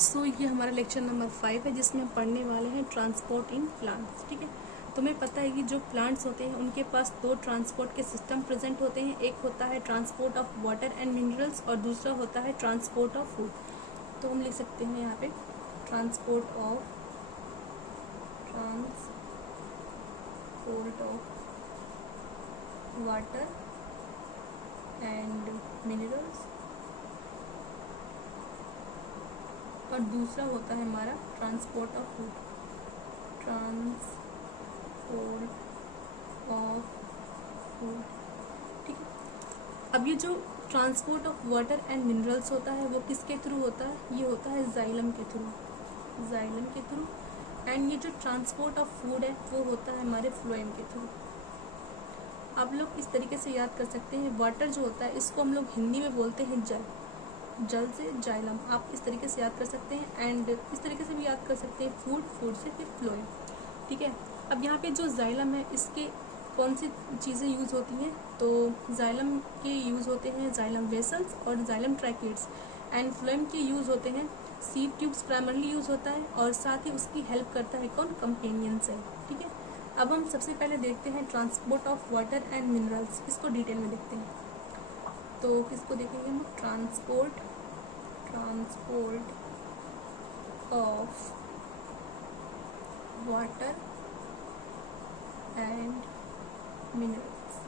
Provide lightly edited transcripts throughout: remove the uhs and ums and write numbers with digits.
सो ये हमारा lecture number 5 है जिसमें हम पढ़ने वाले हैं ट्रांसपोर्ट इन प्लांट्स। ठीक है, तुम्हें पता है कि जो प्लांट्स होते हैं उनके पास दो ट्रांसपोर्ट के सिस्टम प्रेजेंट होते हैं। एक होता है transport of water and minerals और दूसरा होता है ट्रांसपोर्ट ऑफ फूड। तो हम लिख सकते हैं यहाँ पे transport of water and minerals और दूसरा होता है हमारा ट्रांसपोर्ट ऑफ फूड। ठीक है, अब ये जो transport of water and minerals होता है वो किसके थ्रू होता है? ये होता है जाइलम के थ्रू। एंड ये जो ट्रांसपोर्ट ऑफ फूड है वो होता है हमारे फ्लोएम के थ्रू। आप लोग इस तरीके से याद कर सकते हैं, वाटर जो होता है इसको हम लोग हिंदी में बोलते हैं जल से जाइलम। आप इस तरीके से याद कर सकते हैं एंड इस तरीके से भी याद कर सकते हैं फूड से फिर फ्लोएम। ठीक है, अब यहाँ पे जो जाइलम है इसके कौन सी चीज़ें यूज़ होती हैं? तो जाइलम के यूज़ होते हैं जाइलम वेसल्स और जाइलम ट्रैकेट्स एंड फ्लोएम के यूज़ होते हैं सीड ट्यूब्स प्राइमरली यूज़ होता है और साथ ही उसकी हेल्प करता है कौन? Companion cell. ठीक है, अब हम सबसे पहले देखते हैं transport of water and minerals. इसको डिटेल में देखते हैं। तो किसको देखेंगे हम? Transport of water and minerals.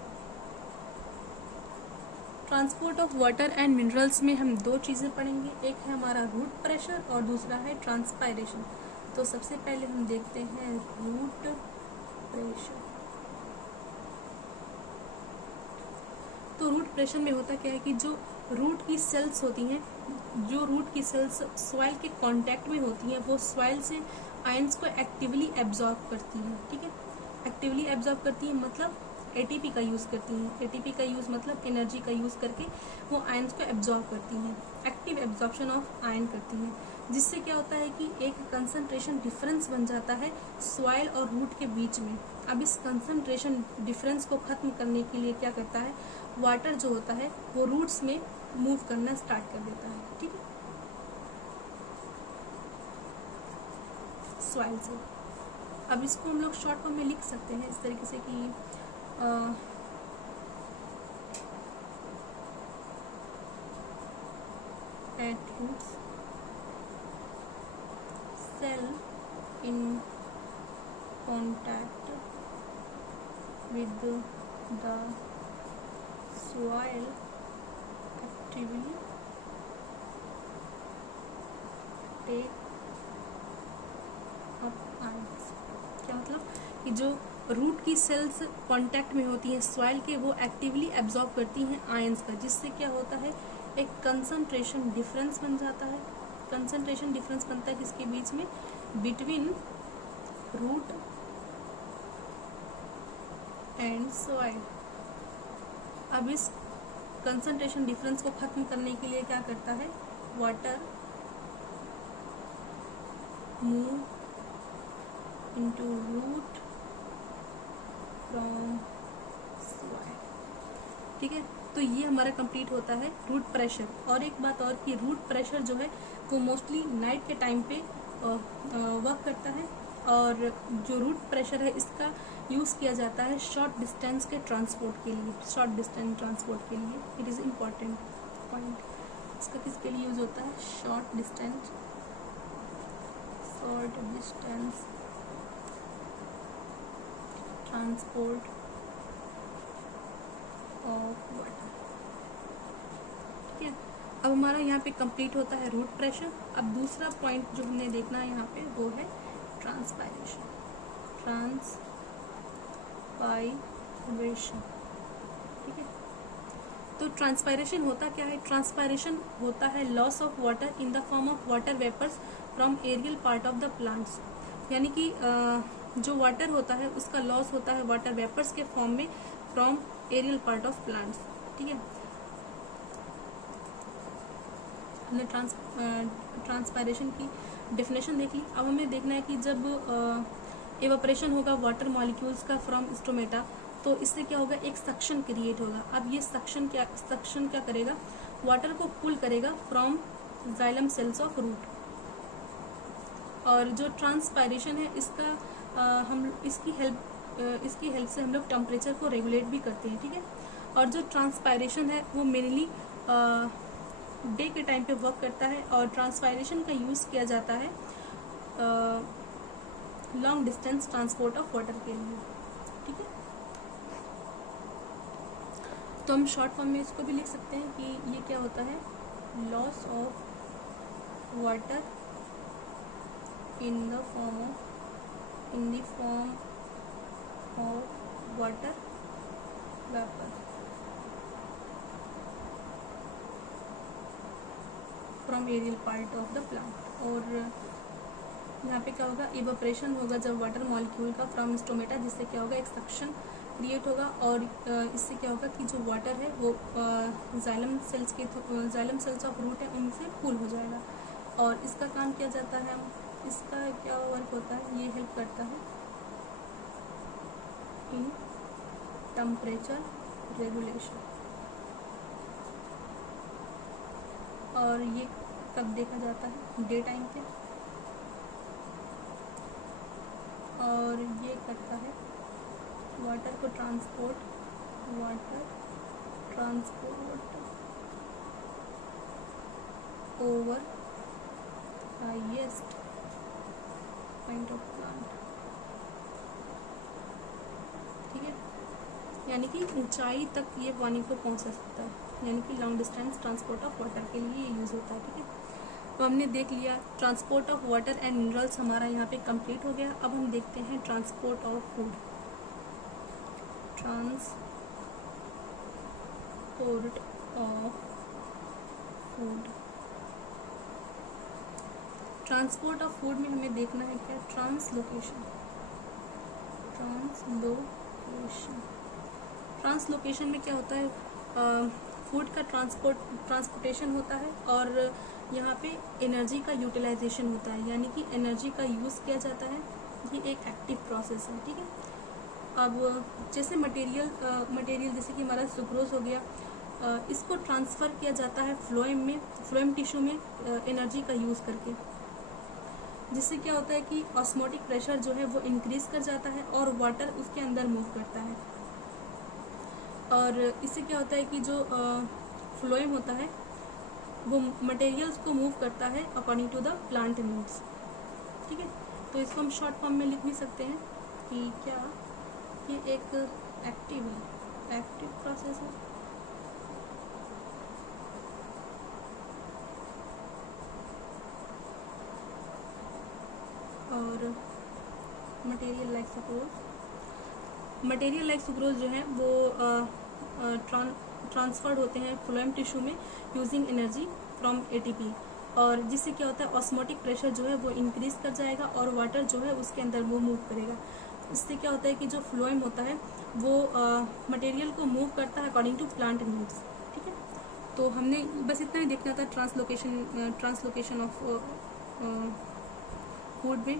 Transport of water and minerals में हम दो चीज़ें पढ़ेंगे, एक है हमारा रूट प्रेशर और दूसरा है ट्रांसपायरेशन। तो सबसे पहले हम देखते हैं रूट प्रेशर। तो रूट प्रेशर में होता क्या है कि जो रूट की सेल्स होती हैं, जो रूट की सेल्स सॉइल के कांटेक्ट में होती हैं वो सॉइल से आयंस को एक्टिवली एब्जॉर्ब करती हैं। ठीक है, एक्टिवली एब्जॉर्ब करती हैं मतलब एटीपी का यूज़ करती हैं। एटीपी का यूज़ मतलब एनर्जी का यूज़ करके वो आयंस को एब्जॉर्ब करती हैं, एक्टिव एब्जॉर्प्शन ऑफ आयन करती हैं, जिससे क्या होता है कि एक कंसंट्रेशन डिफरेंस बन जाता है सॉइल और रूट के बीच में। अब इस कंसंट्रेशन डिफरेंस को खत्म करने के लिए क्या करता है, वाटर जो होता है वो रूट्स में मूव करना स्टार्ट कर देता है। ठीक है, सॉइल से। अब इसको हम लोग शॉर्ट फॉर्म में लिख सकते हैं इस तरीके से कि at roots cell in contact with the soil actively take up ions। क्या मतलब कि जो रूट की सेल्स कांटेक्ट में होती हैं सॉइल के वो एक्टिवली एब्जॉर्ब करती हैं आयंस का, जिससे क्या होता है एक कंसंट्रेशन डिफरेंस बन जाता है। कंसंट्रेशन डिफरेंस बनता है किसके बीच में? Between root and soil. अब इस कंसंट्रेशन डिफरेंस को खत्म करने के लिए क्या करता है, water move into root from soil. ठीक है, तो ये हमारा कंप्लीट होता है रूट प्रेशर। और एक बात और कि रूट प्रेशर जो है वो मोस्टली नाइट के टाइम पे वर्क करता है और जो रूट प्रेशर है इसका यूज़ किया जाता है शॉर्ट डिस्टेंस के ट्रांसपोर्ट के लिए। शॉर्ट डिस्टेंस ट्रांसपोर्ट के लिए इट इज़ इम्पॉर्टेंट पॉइंट। इसका किसके लिए यूज़ होता है? Short distance transport of water. ठीक है, अब हमारा यहाँ पे कंप्लीट होता है रूट प्रेशर। अब दूसरा पॉइंट जो हमने देखना है यहाँ पे वो है ट्रांसपायरेशन। ठीक है, तो ट्रांसपायरेशन होता क्या है? ट्रांसपायरेशन होता है loss of water in the form of water vapours from aerial part of the plants. यानी कि जो वाटर होता है उसका लॉस होता है वाटर वेपर्स के फॉर्म में from aerial part of plants. ठीक है, हमने ट्रांसपायरेशन की डेफिनेशन देख ली। अब हमें देखना है कि जब एवापोरेशन होगा वाटर मॉलिक्यूल्स का फ्रॉम स्टोमेटा तो इससे क्या होगा, एक सक्शन क्रिएट होगा। अब ये सक्शन क्या करेगा, वाटर को पुल करेगा from xylem cells of root. और जो ट्रांसपायरेशन है इसका हम इसकी हेल्प से हम लोग टेम्परेचर को रेगुलेट भी करते हैं, ठीक है। और जो ट्रांसपायरेशन है वो मेनली डे के टाइम पे वर्क करता है, और ट्रांसपायरेशन का यूज़ किया जाता है long distance transport of water के लिए, ठीक है। तो हम शॉर्ट फॉर्म में इसको भी लिख सकते हैं कि ये क्या होता है, loss of water in the form of water vapour from aerial part of the plant. और यहाँ पे क्या होगा, इवेपोरेशन होगा जब वाटर मॉलिक्यूल का फ्रॉम स्टोमेटा, जिससे क्या होगा, एक सक्शन क्रिएट होगा, और इससे क्या होगा कि जो वाटर है वो जाइलम सेल्स ऑफ रूट है उनसे कूल हो जाएगा। और इसका काम किया जाता है, इसका क्या वर्क होता है, ये हेल्प करता है इन टेम्परेचर रेगुलेशन। और ये कब देखा जाता है, डे टाइम पे। और ये करता है वाटर को transport over highest point of plant, ठीक है। यानी कि ऊंचाई तक ये पानी को पहुंचा सकता है, यानी कि long distance transport of water के लिए ये यूज़ होता है, ठीक है। तो हमने देख लिया transport of water and minerals हमारा यहाँ पे कंप्लीट हो गया। अब हम देखते हैं transport of food. Transport of food में हमें देखना है क्या, ट्रांसलोकेशन में क्या होता है, फूड का ट्रांसपोर्टेशन होता है, और यहाँ पे एनर्जी का यूटिलाइजेशन होता है, यानी कि एनर्जी का यूज़ किया जाता है। ये एक एक्टिव प्रोसेस है, ठीक है। अब जैसे मटेरियल जैसे कि हमारा सुक्रोज हो गया, इसको ट्रांसफ़र किया जाता है फ्लोएम टिश्यू में एनर्जी का यूज़ करके, जिससे क्या होता है कि ऑस्मोटिक प्रेशर जो है वो इंक्रीज कर जाता है और वाटर उसके अंदर मूव करता है। और इससे क्या होता है कि जो फ्लोएम होता है वो मटेरियल्स को मूव करता है according to the plant needs, ठीक है। तो इसको हम शॉर्ट फॉर्म में लिख भी सकते हैं कि क्या ये एक एक्टिव प्रोसेस है। और मटेरियल लाइक सुक्रोज जो है वो ट्रांसफर्ड होते हैं फ्लोएम टिश्यू में यूजिंग एनर्जी फ्रॉम एटीपी, और जिससे क्या होता है ऑस्मोटिक प्रेशर जो है वो इंक्रीज कर जाएगा और वाटर जो है उसके अंदर वो मूव करेगा। इससे क्या होता है कि जो फ्लोएम होता है वो मटेरियल को मूव करता है अकॉर्डिंग टू प्लांट नीड्स, ठीक है। तो हमने बस इतना ही देखना था ट्रांसलोकेशन ऑफ फूड में,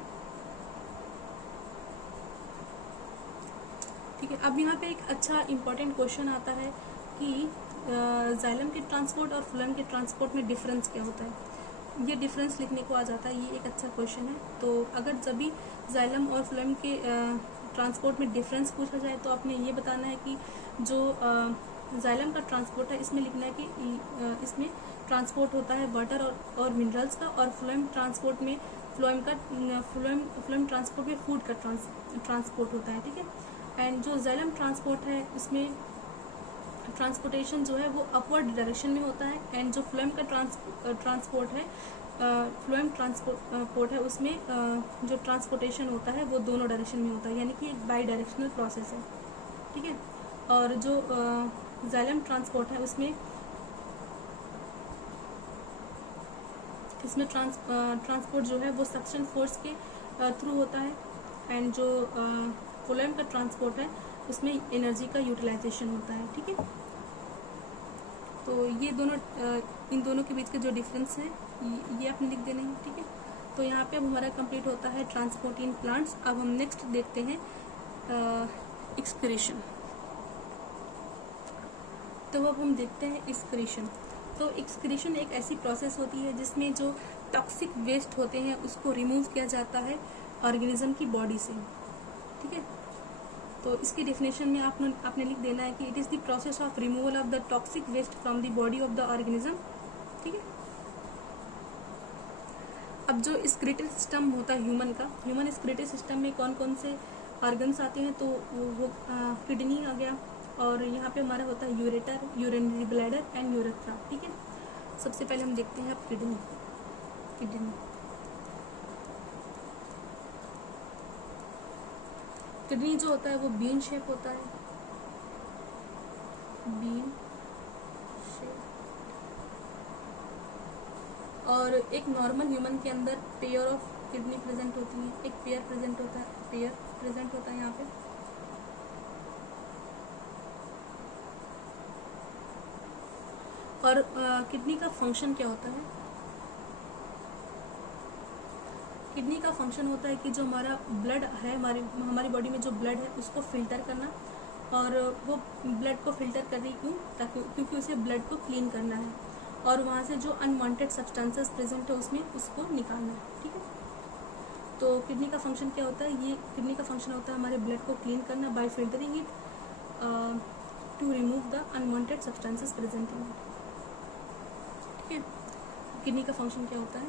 ठीक है। अब यहाँ पे एक अच्छा इंपॉर्टेंट क्वेश्चन आता है कि जाइलम के ट्रांसपोर्ट और फ्लोएम के ट्रांसपोर्ट में डिफरेंस क्या होता है। ये डिफरेंस लिखने को आ जाता है, ये एक अच्छा क्वेश्चन है। तो अगर जब भी जाइलम और फ्लोएम के ट्रांसपोर्ट में डिफरेंस पूछा जाए तो आपने ये बताना है कि जो जाइलम का ट्रांसपोर्ट है इसमें लिखना है कि इसमें ट्रांसपोर्ट होता है वाटर और मिनरल्स का, और फ्लोएम ट्रांसपोर्ट में फ्लोएम ट्रांसपोर्ट में फूड का ट्रांसपोर्ट होता है, ठीक है। एंड जो जाइलम ट्रांसपोर्ट है उसमें ट्रांसपोर्टेशन जो है वो अपवर्ड डायरेक्शन में होता है, एंड जो फ्लोएम का ट्रांसपोर्ट है उसमें जो ट्रांसपोर्टेशन होता है वो दोनों डायरेक्शन में होता है, यानी कि एक बाई डायरेक्शनल प्रोसेस है, ठीक है। और जो जाइलम ट्रांसपोर्ट है इसमें ट्रांसपोर्ट जो है वो सक्शन फोर्स के थ्रू होता है, एंड जो फ्लोएम का ट्रांसपोर्ट है उसमें एनर्जी का यूटिलाइजेशन होता है, ठीक है। तो ये दोनों इन दोनों के बीच का जो डिफरेंस है ये आपने लिख देना है, ठीक है। तो यहाँ पे अब हमारा कंप्लीट होता है ट्रांसपोर्ट इन प्लांट्स। अब हम नेक्स्ट देखते हैं एक्सक्रीशन। तो अब हम देखते हैं एक्सक्रीशन। तो एक्सक्रीशन एक ऐसी प्रोसेस होती है जिसमें जो टॉक्सिक वेस्ट होते हैं उसको रिमूव किया जाता है ऑर्गेनिज्म की बॉडी से, ठीक है। तो इसकी डेफिनेशन में आपने लिख देना है कि it is the process of removal of the toxic waste from the body of the organism, ठीक है। अब जो स्क्रीटरी सिस्टम होता है ह्यूमन स्क्रीटरी सिस्टम में कौन कौन से ऑर्गन्स आते हैं, तो वो किडनी आ गया, और यहाँ पे हमारा होता है ureter, urinary bladder and urethra, ठीक है। सबसे पहले हम देखते हैं अब किडनी। किडनी जो होता है वो बीन शेप होता है, बीन शेप, और एक नॉर्मल ह्यूमन के अंदर पेयर ऑफ किडनी प्रेजेंट होती है, एक पेयर प्रेजेंट होता है यहाँ पे। और किडनी का फंक्शन क्या होता है? किडनी का फंक्शन होता है कि जो हमारा ब्लड है, हमारी बॉडी में जो ब्लड है उसको फिल्टर करना, और वो ब्लड को फिल्टर कर रही क्यों? क्योंकि उसे ब्लड को क्लीन करना है, और वहाँ से जो अनवांटेड सब्सटेंसेस प्रेजेंट है उसमें उसको निकालना है, ठीक है। तो किडनी का फंक्शन क्या होता है? ये किडनी का फंक्शन होता है हमारे ब्लड को क्लीन करना by filtering it to remove the unwanted substances present in it, ठीक है। किडनी का फंक्शन क्या होता है?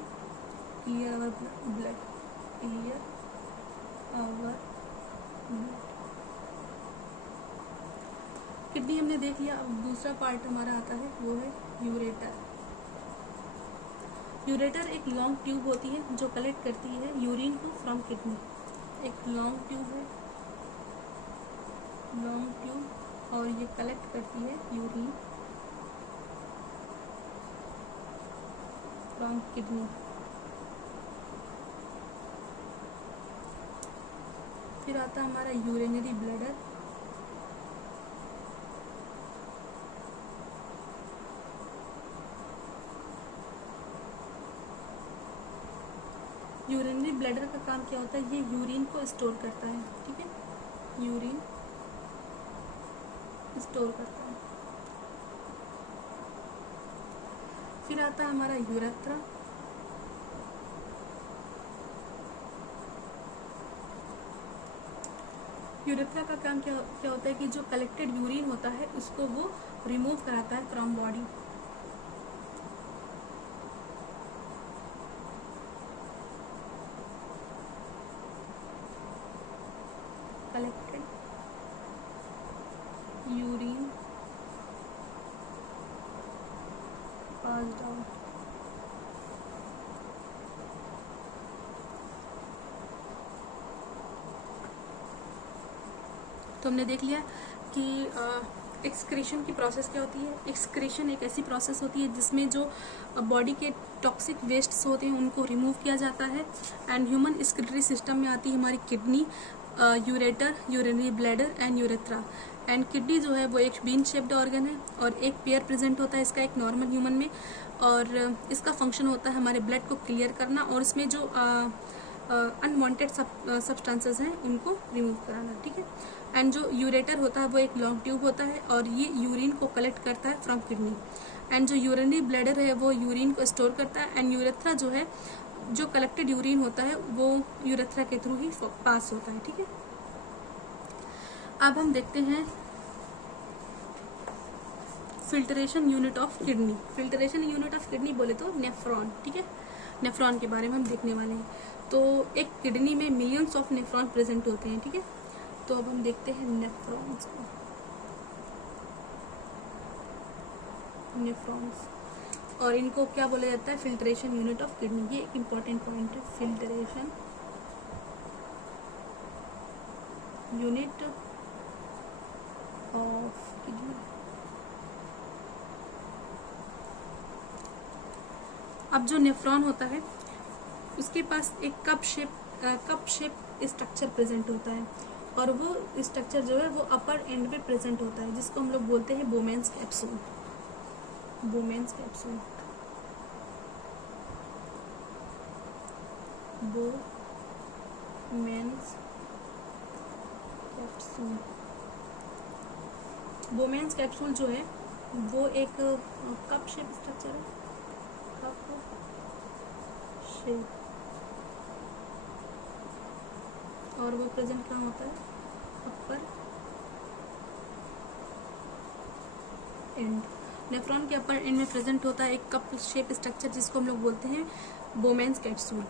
Clear our blood, clear our blood. Kidney हमने देख लिया। अब दूसरा पार्ट हमारा आता है, वो है यूरेटर। यूरेटर एक लॉन्ग ट्यूब होती है जो कलेक्ट करती है यूरिन को फ्रॉम किडनी। एक लॉन्ग ट्यूब है, लॉन्ग ट्यूब, और ये कलेक्ट करती है यूरिन फ्रॉम किडनी। फिर आता है हमारा यूरिनरी ब्लैडर। यूरिनरी ब्लैडर का काम क्या होता है? ये यूरिन को स्टोर करता है, ठीक है, यूरिन स्टोर करता है। फिर आता है हमारा यूरेथ्रा। यूरेथ्रा का काम क्या होता है कि जो कलेक्टेड यूरिन होता है उसको वो रिमूव कराता है from body. Collected urine passed out. तो हमने देख लिया कि एक्सक्रीशन की प्रोसेस क्या होती है। एक्सक्रीशन एक ऐसी प्रोसेस होती है जिसमें जो बॉडी के टॉक्सिक वेस्ट्स होते हैं उनको रिमूव किया जाता है। एंड ह्यूमन एक्सक्रीटरी सिस्टम में आती है हमारी kidney, ureter, urinary bladder and urethra. And kidney जो है वो एक बीन शेप्ड ऑर्गन है, और एक पेयर प्रेजेंट होता है इसका एक नॉर्मल ह्यूमन में, और इसका फंक्शन होता है हमारे ब्लड को क्लियर करना, और इसमें जो अनवांटेड सब्सटेंसेस हैं उनको रिमूव कराना, ठीक है। एंड जो यूरेटर होता है वो एक लॉन्ग ट्यूब होता है, और ये यूरिन को कलेक्ट करता है फ्रॉम किडनी। एंड जो यूरिनरी ब्लैडर है वो यूरिन को स्टोर करता है। एंड यूरेथ्रा जो है, जो कलेक्टेड यूरिन होता है वो यूरेथ्रा के थ्रू ही पास होता है, ठीक है। अब हम देखते हैं filtration unit of kidney. Filtration unit of kidney बोले तो नेफ्रॉन, ठीक है। नेफ्रॉन के बारे में हम देखने वाले हैं। तो एक किडनी में मिलियंस ऑफ नेफ्रॉन प्रेजेंट होते हैं, ठीक है। तो अब हम देखते हैं नेफ्रॉन्स को। नेफ्रॉन्स, और इनको क्या बोला जाता है? Filtration unit of kidney. ये एक इम्पॉर्टेंट पॉइंट है, फिल्ट्रेशन यूनिट ऑफ किडनी। अब जो नेफ्रॉन होता है उसके पास एक कप शेप स्ट्रक्चर प्रेजेंट होता है, और वो स्ट्रक्चर जो है वो अपर एंड पे प्रेजेंट होता है, जिसको हम लोग बोलते हैं Bowman's capsule. Bowman's capsule, Bowman's capsule. Bowman's capsule जो है वो एक कप शेप स्ट्रक्चर है, कप शेप, और वो प्रेजेंट कहाँ होता है, अपर एंड। नेफ्रॉन के अपर एंड में प्रेजेंट होता है एक कप शेप स्ट्रक्चर जिसको हम लोग बोलते हैं बोमेन्स कैप्सूल।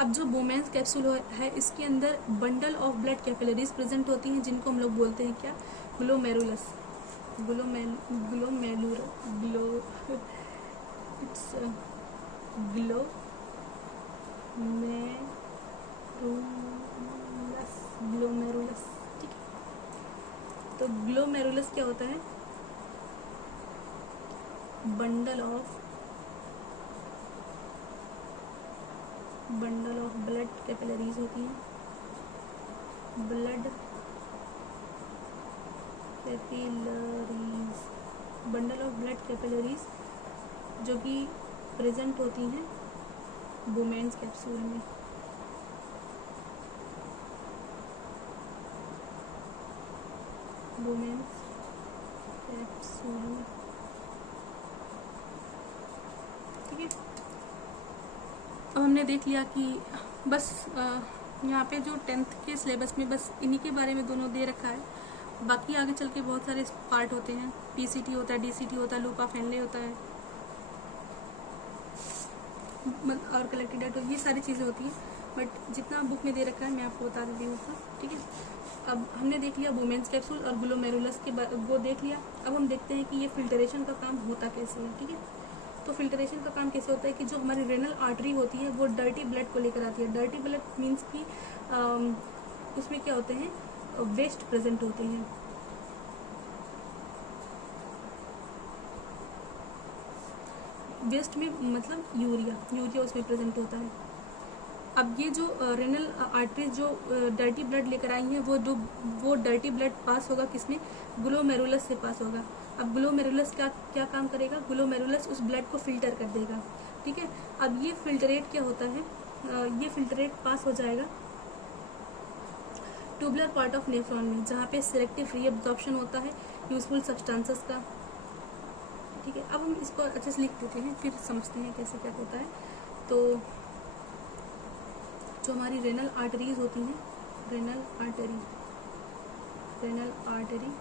अब जो बोमेन्स कैप्सूल है इसके अंदर bundle of blood capillaries present होती हैं जिनको हम लोग बोलते हैं क्या, ग्लोमेरुलस, ग्लोमेरुलस, ठीक है। तो ग्लोमेरुलस क्या होता है, बंडल ऑफ ब्लड कैपिलरीज होती हैं, blood capillaries, bundle of blood capillaries जो कि प्रेजेंट होती हैं बोमेन्स कैप्सूल में। बोमेन्स कैप्सूल में, ठीक है। अब हमने देख लिया कि बस यहाँ पे जो 10th के सिलेबस में बस इन्हीं के बारे में दोनों दे रखा है, बाकी आगे चल के बहुत सारे पार्ट होते हैं, पीसीटी होता है, डीसीटी होता है, लूप ऑफ हेनले होता है और कलेक्टेड डाटा, ये सारी चीज़ें होती हैं। बट जितना बुक में दे रखा है मैं आपको बता देती हूँ उसका, ठीक है। अब हमने देख लिया बोमेन्स कैप्सूल और ग्लोमेरुलस के वो देख लिया। अब हम देखते हैं कि ये फिल्टरेशन का काम होता कैसे है, ठीक है। तो फिल्टरेशन का काम कैसे होता है कि जो हमारी रेनल आर्टरी होती है वो डर्टी ब्लड को लेकर आती है। डर्टी ब्लड मीन्स कि उसमें क्या होते हैं, वेस्ट प्रेजेंट होते हैं। वेस्ट में मतलब यूरिया उसमें प्रेजेंट होता है। अब ये जो रेनल आर्टरीज जो डर्टी ब्लड लेकर आई हैं वो डर्टी ब्लड पास होगा किसमें, ग्लोमेरुलस से पास होगा। अब ग्लोमेरुलस क्या काम करेगा, ग्लोमेरुलस उस ब्लड को फिल्टर कर देगा, ठीक है। अब ये फिल्टरेट क्या होता है, ये फिल्टरेट पास हो जाएगा ट्यूबुलर पार्ट ऑफ नेफ्रॉन में, जहाँ पे सिलेक्टिव रीअब्जॉर्प्शन होता है यूजफुल सब्सटेंसेस का, ठीक है। अब हम इसको अच्छे से लिख देते हैं फिर समझते हैं कैसे क्या होता है। तो जो हमारी रेनल आर्टरीज होती हैं, रेनल आर्टरी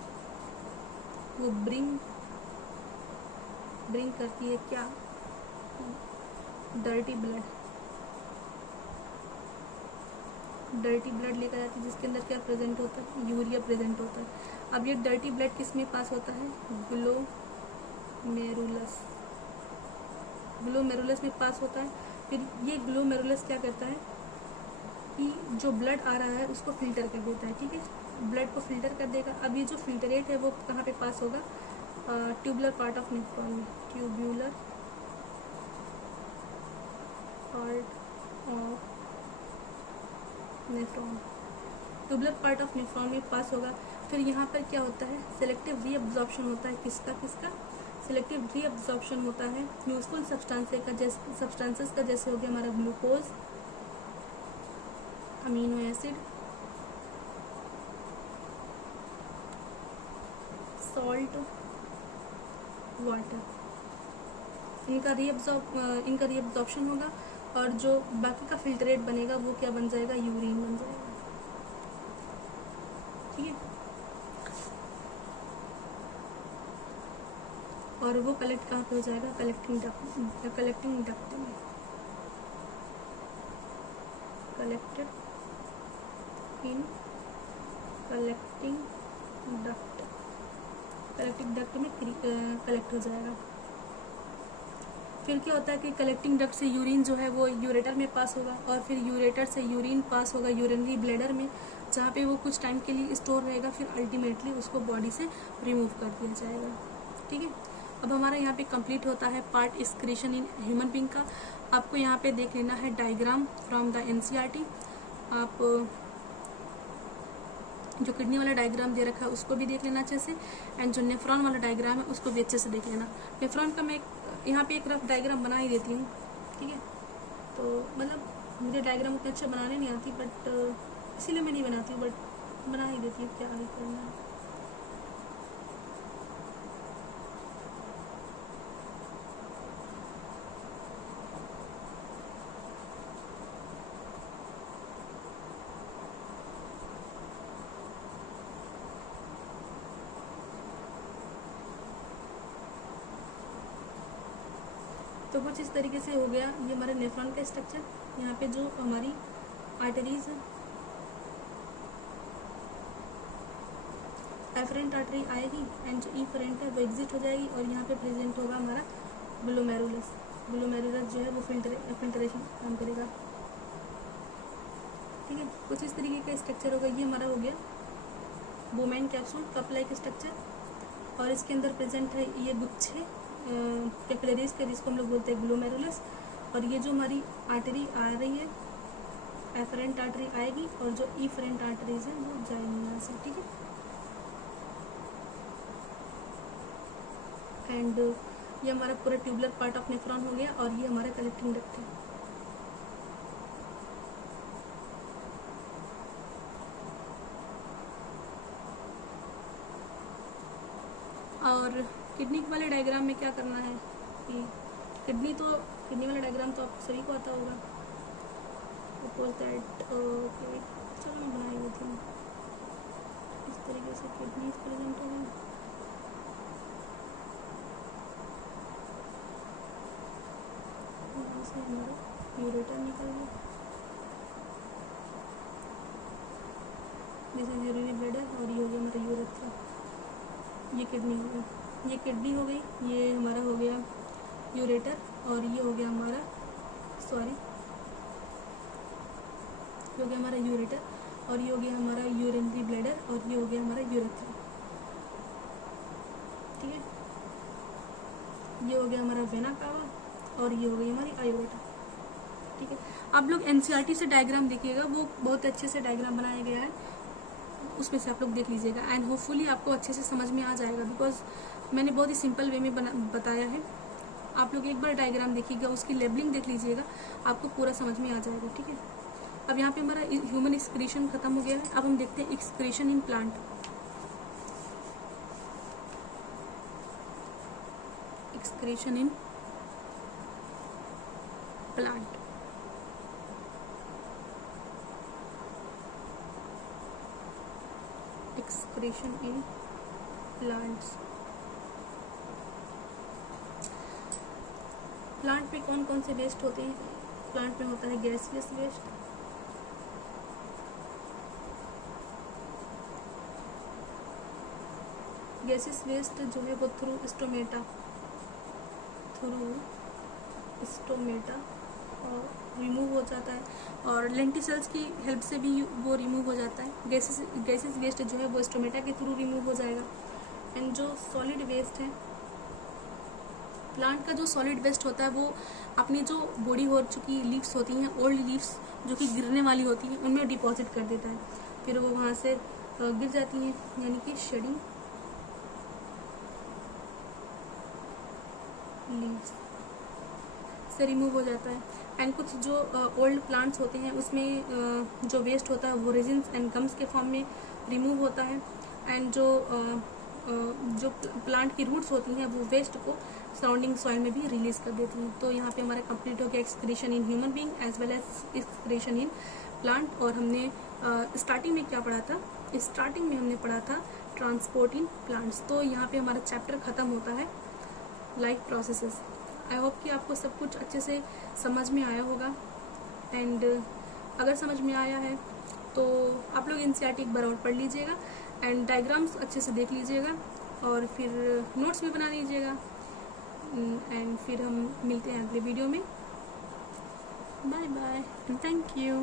वो ब्रिंग करती है क्या, डर्टी ब्लड लेकर आती है जिसके अंदर क्या प्रेजेंट होता है, यूरिया प्रेजेंट होता है। अब ये डर्टी ब्लड किस में पास होता है, ग्लोमेरुलस में पास होता है। फिर ये ग्लोमेरुलस क्या करता है कि जो ब्लड आ रहा है उसको फिल्टर कर देता है, ठीक है, ब्लड को फिल्टर कर देगा। अब ये जो फिल्टरेट है वो कहाँ पे पास होगा, ट्यूबुलर पार्ट ऑफ नेफ्रॉन में, ट्यूबुलर पार्ट ऑफ नेफ्रॉन में पास होगा। फिर यहाँ पर क्या होता है, सेलेक्टिव रीअब्जॉर्प्शन होता है, किसका सेलेक्टिव रीअब्जॉर्प्शन होता है यूजफुल सब्सटेंसेस का, जैसे हो गया हमारा glucose, amino acid, salt, water, इनका रीअब्जॉर्प्शन होगा और जो बाकी का फिल्टरेट बनेगा वो क्या बन जाएगा, यूरिन बन जाएगा, ठीक है। और वो कलेक्ट कहाँ पे हो जाएगा, कलेक्टिंग डक्ट में, कलेक्टिंग डक्ट में कलेक्ट हो जाएगा। फिर क्या होता है कि कलेक्टिंग डक्ट से यूरिन जो है वो यूरेटर में पास होगा और फिर यूरेटर से यूरिन पास होगा यूरिनरी ब्लैडर में, जहाँ पे वो कुछ टाइम के लिए स्टोर रहेगा, फिर अल्टीमेटली उसको बॉडी से रिमूव कर दिया जाएगा, ठीक है। अब हमारा यहाँ पे कंप्लीट होता है part excretion in human being का। आपको यहाँ पे देख लेना है डायग्राम फ्रॉम द एनसीईआरटी। आप जो किडनी वाला डायग्राम दे रखा है उसको भी देख लेना अच्छे से, एंड जो नेफ्रॉन वाला डायग्राम है उसको भी अच्छे से देख लेना। नेफ्रॉन का मैं यहाँ पे एक रफ डायग्राम बना ही देती हूँ, ठीक है। तो मतलब मुझे डायग्राम उतना अच्छा बनाने नहीं आती, बट इसीलिए मैं नहीं बनाती हूँ, बट बना ही देती हूँ, क्या आगे करना है। तो कुछ इस तरीके से हो गया ये हमारे नेफ्रॉन का स्ट्रक्चर। यहाँ पे जो हमारी आर्टरीज है, एफरेंट आर्टरी आएगी एंड जो इफरेंट है वो एग्जिट हो जाएगी और यहाँ पे प्रेजेंट होगा हमारा ग्लोमेरुलस। ग्लोमेरुलस जो है वो फिल्ट्रेशन काम करेगा। ठीक है, कुछ इस तरीके का स्ट्रक्चर होगा। ये हमारा हो गया Bowman capsule, cup like structure, और इसके अंदर प्रेजेंट है ये गुच्छे कैपिलरीज के, जिसको हम लोग बोलते हैं ग्लोमेरुलस। और ये जो हमारी आर्टरी आ रही है एफरेंट आर्टरी आएगी और जो इफरेंट आर्टरीज है वो जाएंगी यहाँ से। ठीक है, एंड ये हमारा पूरा ट्यूबुलर पार्ट ऑफ नेफ्रॉन हो गया और ये हमारा कलेक्टिंग डक्ट है। और किडनी वाले डायग्राम में क्या करना है कि किडनी वाला डायग्राम तो आप सभी को आता होगा। सपोज दैट ओके, चलो मैं बनाई हुई थी इस तरीके से किडनी प्रेजेंट हो गई। यहाँ से हमारा यूरेटर निकल गया, दिस इज यूरिनरी ब्लैडर, और ये हो गया हमारा यूरेथ्रा। ये किडनी हो गई, ये किडनी हो गई, ये हमारा हो गया यूरेटर, और ये हो गया हमारा ये हो गया हमारा यूरेटर, और ये हो गया हमारा यूरिनरी ब्लैडर, और ये हो गया हमारा यूरेथ्रा। ठीक है, ये हो गया हमारा वेना कावा और ये हो गई हमारी आयोटा। ठीक है, आप लोग एनसीईआरटी से डायग्राम देखिएगा, वो बहुत अच्छे से डायग्राम बनाया गया है, उसमें से आप लोग देख लीजिएगा एंड होपफुली आपको अच्छे से समझ में आ जाएगा, बिकॉज मैंने बहुत ही सिंपल वे में बताया है। आप लोग एक बार डायग्राम देखिएगा, उसकी लेबलिंग देख लीजिएगा, आपको पूरा समझ में आ जाएगा। ठीक है, अब यहाँ पे हमारा ह्यूमन एक्सक्रीशन खत्म हो गया है। अब हम देखते हैं excretion in plant. Excretion in plant, excretion in plants. Plant में कौन कौन से वेस्ट होते हैं? प्लांट में होता है गैसियस वेस्ट, गैसियस वेस्ट जो है वो थ्रू स्टोमेटा और रिमूव हो जाता है, और लेंटिसेल्स की हेल्प से भी वो रिमूव हो जाता है। गैसेस वेस्ट जो है वो स्टोमेटा के थ्रू रिमूव हो जाएगा। एंड जो सॉलिड वेस्ट है, प्लांट का जो सॉलिड वेस्ट होता है वो अपनी जो बॉडी हो चुकी लीव्स होती हैं, ओल्ड लीव्स जो कि गिरने वाली होती हैं, उनमें डिपॉजिट कर देता है, फिर वो वहाँ से गिर जाती हैं, यानी कि शेडिंग लीव्स से रिमूव हो जाता है। एंड कुछ जो ओल्ड प्लांट्स होते हैं उसमें जो वेस्ट होता है वो रेजिन्स एंड गम्स के फॉर्म में रिमूव होता है। एंड जो प्लांट की रूट्स होती हैं वो वेस्ट को सराउंडिंग सॉइल में भी रिलीज कर देती हैं। तो यहाँ पे हमारा कंप्लीट हो गया excretion in human being as well as excretion in plant. और हमने स्टार्टिंग में क्या पढ़ा था? स्टार्टिंग में हमने पढ़ा था ट्रांसपोर्ट इन प्लांट्स। तो यहाँ पे हमारा चैप्टर खत्म होता है लाइफ प्रोसेसेस। आई होप कि आपको सब कुछ अच्छे से समझ में आया होगा। एंड अगर समझ में आया है तो आप लोग एनसीईआरटी एक बार और पढ़ लीजिएगा एंड डायग्राम्स अच्छे से देख लीजिएगा और फिर नोट्स भी बना लीजिएगा। एंड फिर हम मिलते हैं अगले वीडियो में। Bye bye and thank you.